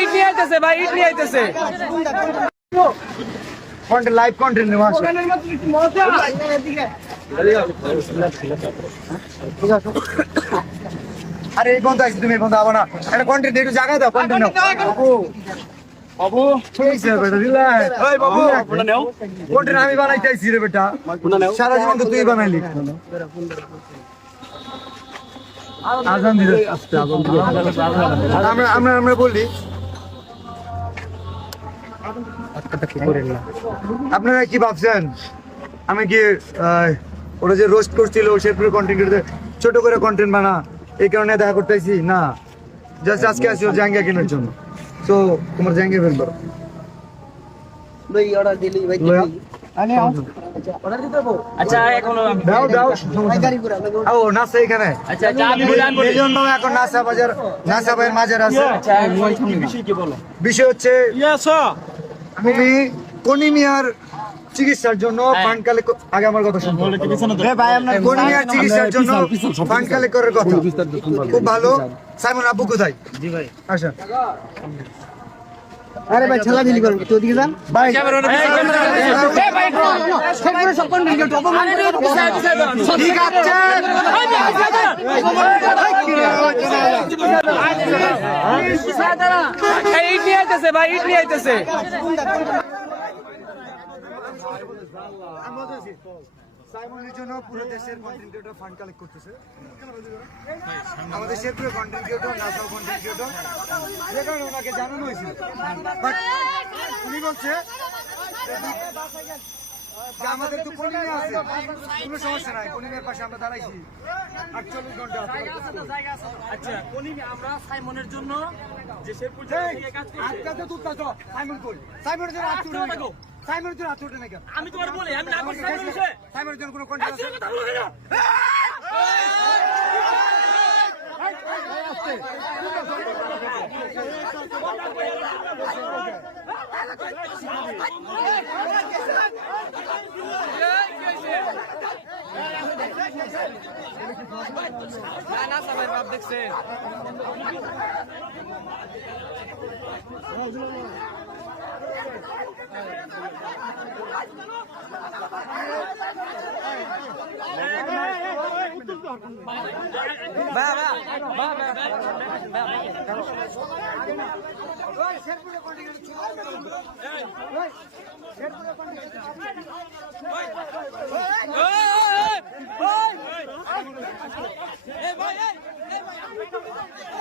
ইট নিয়ে আইতেছে ভাই, ইট নিয়ে আইতেছে। লাইভ কন্টেন্ট নেওয়া আছে। আরে এই বন্ধু আসছে, তুমি এই বন্ধু আবার না একটা কন্টেন্ট একটু জায়গায় দাও, কন্টেন্ট নাও বাবু। ঠিক আছে বেটা, রিল্যাক্স। ওই বাবু কন্টেন্ট আমি বানাইতেছি রে বেটা, সারা জীবন তো তুই বানাইলি। আজান দিলে আস্তে, আজান দিলে আমরা বলি আপনারা কি ভাবছেন আমি কি ওরা যে রোস্ট করছিল শেরপুরে কন্টেন্ট ছোট করে কন্টেন্ট বানা এই কারণে দেখা করতেছি না, জাস্ট আজকে আসি ওর জাঙ্গিয়া কেনার জন্য। তো তোমার জাঙ্গিয়া বের করো। আচ্ছা এখন দাও দাও ও নাসা এখানে। আচ্ছা আমি বলে আনবো এই জন্য এখন নাসা বাজার, নাসা ভাইয়ের মাঝার আছে। আচ্ছা বিষয় কি বলো? বিষয় হচ্ছে তুমি কোনি মিয়ার চিকিৎসার জন্য ফান্ড কালেক্ট, আগে আমার কথা শুনুন ভাই, আপনার কোনি মিয়ার চিকিৎসার জন্য ফান্ড কালেক্ট করার কথা খুব ভালো। সাইমন আব্বু কোথায়? জি ভাই আচ্ছা। আরে ভাই ছেলা দিলি করো তো দিকে যান ভাই। ঠিক আছে ইট নিয়ে আইতেছে ভাই, ইট নিয়ে আইতেছে। সাইমনের জন্য পুরো দেশের কন্টেন্ট ক্রিয়েটর ফান্ড কালেক্ট করতেছে। আমাদের শেরপুরে কন্টেন্ট ক্রিয়েটর, নাসাও কন্টেন্ট ক্রিয়েটর, যে কারণে ওনাকে জানানো হয়েছিল। বাট উনি বলছে যে আমাদের তো কলিমে আছে, কোনো সমস্যা নাই, কলিমের পাশে আমরা দাঁড়াইছি 48 ঘন্টা। আচ্ছা কলিমে আমরা সাইমনের জন্য যে শেরপুর থেকে কাজ করছি। আজকে তো তো সাইমন কই? সাইমনের জন্য আত্মীয় থাকো, সাইমনের জন্য আত্মীয় নাকি? আমি তোমার বলি আমি না করছি সাইমনের বিষয়ে। সাইমনের জন্য কোনো কন্টেন্ট আছে? কথা বলো না। না সবাই বাপ দেখছে। শেরপুরে কন্টেন্ট